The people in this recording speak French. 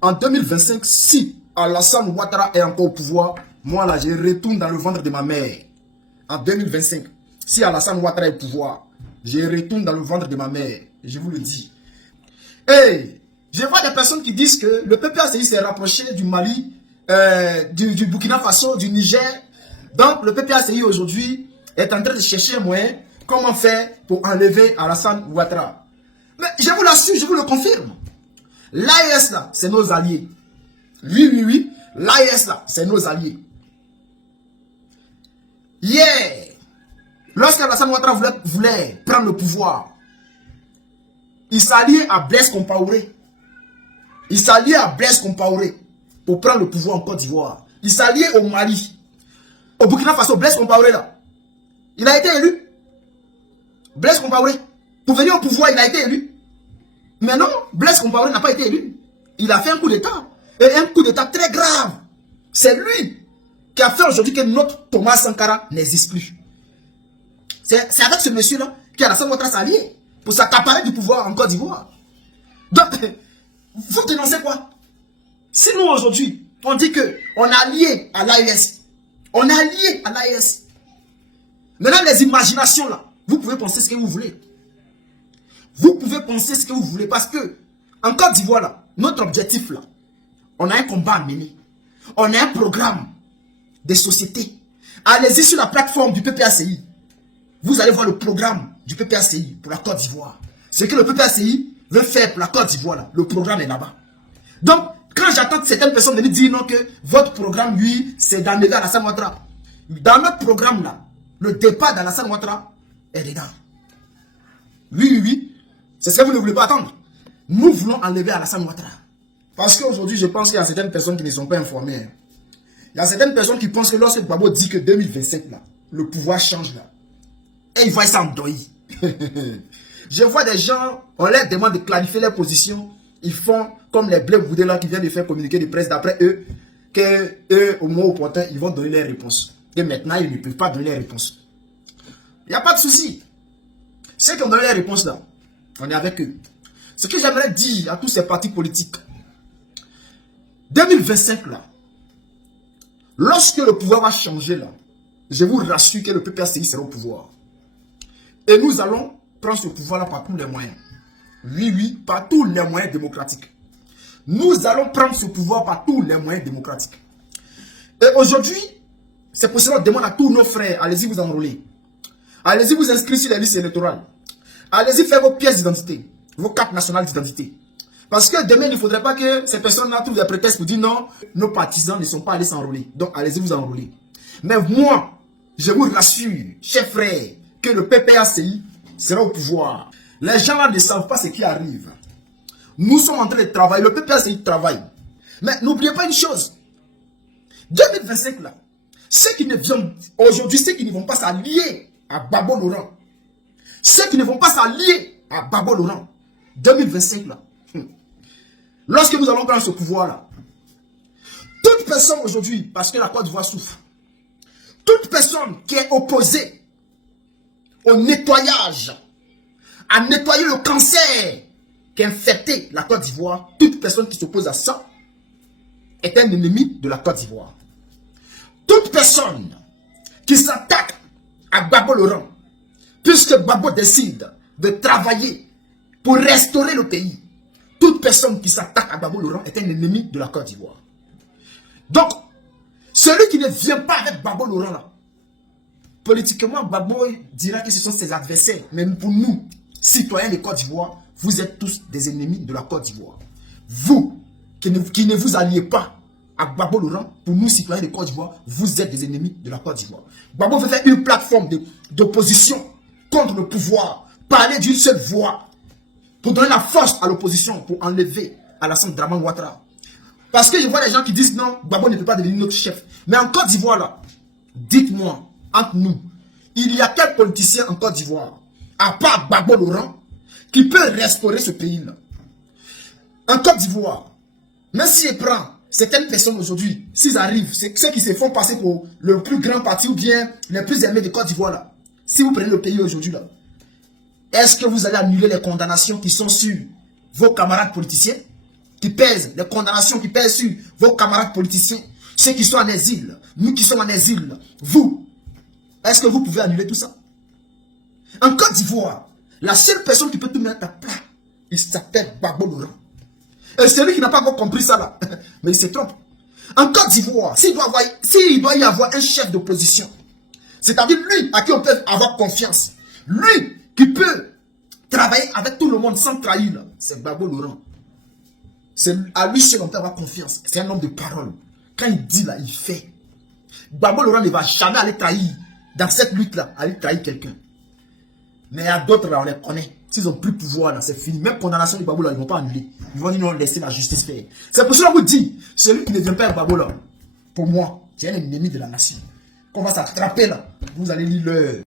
En 2025, si Alassane Ouattara est encore au pouvoir, moi là, je retourne dans le ventre de ma mère. En 2025, si Alassane Ouattara est au pouvoir, je retourne dans le ventre de ma mère. Je vous le dis. Et je vois des personnes qui disent que le PPACI s'est rapproché du Mali, du Burkina Faso, du Niger. Donc le PPACI aujourd'hui est en train de chercher un moyen comment faire pour enlever Alassane Ouattara. Mais je vous l'assure, je vous le confirme. L'AES là, c'est nos alliés. Oui. L'AES là, c'est nos alliés. Hier, lorsque Alassane Ouattara voulait prendre le pouvoir, il s'alliait à Blaise Compaoré. Il s'alliait à Blaise Compaoré pour prendre le pouvoir en Côte d'Ivoire. Il s'alliait au Mali. Au Burkina Faso, Blaise Compaoré là. Il a été élu. Blaise Compaoré. Pour venir au pouvoir, il a été élu. Mais non, Blaise Compaoré n'a pas été élu. Il a fait un coup d'État. Et un coup d'État très grave. C'est lui qui a fait aujourd'hui que notre Thomas Sankara n'existe plus. C'est avec ce monsieur-là qu'Alassane Ouattara s'allier pour s'accaparer du pouvoir en Côte d'Ivoire. Donc, vous dénoncez quoi? Si nous aujourd'hui, on dit qu'on est allié à l'AES, on est allié à l'AES. Maintenant, les imaginations là, vous pouvez penser ce que vous voulez. Vous pouvez penser ce que vous voulez parce que en Côte d'Ivoire là, notre objectif là, on a un combat à mener. On a un programme des sociétés. Allez-y sur la plateforme du PPACI. Vous allez voir le programme du PPACI pour la Côte d'Ivoire. Ce que le PPACI veut faire pour la Côte d'Ivoire là, le programme est là-bas. Donc, quand j'attends certaines personnes de me dire non que votre programme, lui, c'est d'enlever Alassane Ouattara. Dans notre programme là, le départ d'Alassane Ouattara est dedans. Oui. C'est ce que vous ne voulez pas attendre. Nous voulons enlever Alassane Ouattara. Parce qu'aujourd'hui, je pense qu'il y a certaines personnes qui ne sont pas informées. Il y a certaines personnes qui pensent que lorsque Gbagbo dit que 2027, là, le pouvoir change là, et ils voient ça en deuil. Je vois des gens, on leur demande de clarifier leur position. Ils font comme les bleus boudés là qui viennent de faire communiquer de presse d'après eux, que eux, au moment opportun, ils vont donner leurs réponses. Et maintenant, ils ne peuvent pas donner leurs réponses. Il n'y a pas de souci. Ceux qui ont donné les réponses là, on est avec eux. Ce que j'aimerais dire à tous ces partis politiques, 2025 là, lorsque le pouvoir va changer là, je vous rassure que le PPACI sera au pouvoir. Et nous allons prendre ce pouvoir là par tous les moyens. Oui, par tous les moyens démocratiques. Nous allons prendre ce pouvoir par tous les moyens démocratiques. Et aujourd'hui, c'est pour cela qu'on demande à tous nos frères, allez-y vous enrôler. Allez-y vous inscrire sur les listes électorales. Allez-y faire vos pièces d'identité, vos cartes nationales d'identité. Parce que demain, il ne faudrait pas que ces personnes-là trouvent des prétextes pour dire non, nos partisans ne sont pas allés s'enrôler. Donc, allez-y vous enrôler. Mais moi, je vous rassure, chers frères, que le PPACI sera au pouvoir. Les gens là ne savent pas ce qui arrive. Nous sommes en train de travailler, le PPACI travaille. Mais n'oubliez pas une chose. 2025 là, ceux qui ne viennent aujourd'hui, ceux qui ne vont pas s'allier à Gbagbo Laurent, ceux qui ne vont pas s'allier à Gbagbo Laurent, 2025 là, lorsque nous allons prendre ce pouvoir-là, toute personne aujourd'hui, parce que la Côte d'Ivoire souffre, toute personne qui est opposée au nettoyage, à nettoyer le cancer qui a infecté la Côte d'Ivoire, toute personne qui s'oppose à ça est un ennemi de la Côte d'Ivoire. Toute personne qui s'attaque à Gbagbo Laurent, puisque Gbagbo décide de travailler pour restaurer le pays, toute personne qui s'attaque à Gbagbo Laurent est un ennemi de la Côte d'Ivoire. Donc, celui qui ne vient pas avec Gbagbo Laurent là, politiquement, Gbagbo dira que ce sont ses adversaires. Mais pour nous, citoyens de Côte d'Ivoire, vous êtes tous des ennemis de la Côte d'Ivoire. Vous, qui ne vous alliez pas à Gbagbo Laurent, pour nous, citoyens de Côte d'Ivoire, vous êtes des ennemis de la Côte d'Ivoire. Gbagbo veut faire une plateforme d'opposition contre le pouvoir, parler d'une seule voix, pour donner la force à l'opposition, pour enlever Alassane Dramane Ouattara. Parce que je vois des gens qui disent non, Gbagbo ne peut pas devenir notre chef. Mais en Côte d'Ivoire, là, dites-moi, entre nous, il y a quel politicien en Côte d'Ivoire, à part Gbagbo Laurent, qui peut restaurer ce pays-là? En Côte d'Ivoire, même si je prends certaines personnes aujourd'hui, s'ils arrivent, c'est ceux qui se font passer pour le plus grand parti ou bien les plus aimés de Côte d'Ivoire, là, si vous prenez le pays aujourd'hui, là, est-ce que vous allez annuler les condamnations qui sont sur vos camarades politiciens? qui pèsent, les condamnations qui pèsent sur vos camarades politiciens, ceux qui sont en exil, nous qui sommes en exil, vous, est-ce que vous pouvez annuler tout ça? En Côte d'Ivoire, la seule personne qui peut tout mettre à plat, il s'appelle Gbagbo Laurent. Et celui qui n'a pas encore compris ça là, mais il se trompe. En Côte d'Ivoire, s'il doit y avoir un chef d'opposition, c'est-à-dire lui à qui on peut avoir confiance, lui qui peut travailler avec tout le monde sans trahir, c'est Gbagbo Laurent. C'est à lui seul on peut avoir confiance. C'est un homme de parole. Quand il dit là, il fait. Gbagbo Laurent ne va jamais aller trahir. Dans cette lutte-là, aller trahir quelqu'un. Mais il y a d'autres là, on les connaît. S'ils n'ont plus de pouvoir là, c'est fini. Même condamnation de Gbagbo là, ils ne vont pas annuler. Ils vont dire non, laisser la justice faire. C'est pour cela que je vous dis, celui qui ne vient pas à Gbagbo là, pour moi, c'est un ennemi de la nation. Qu'on va s'attraper là, vous allez lire l'heure.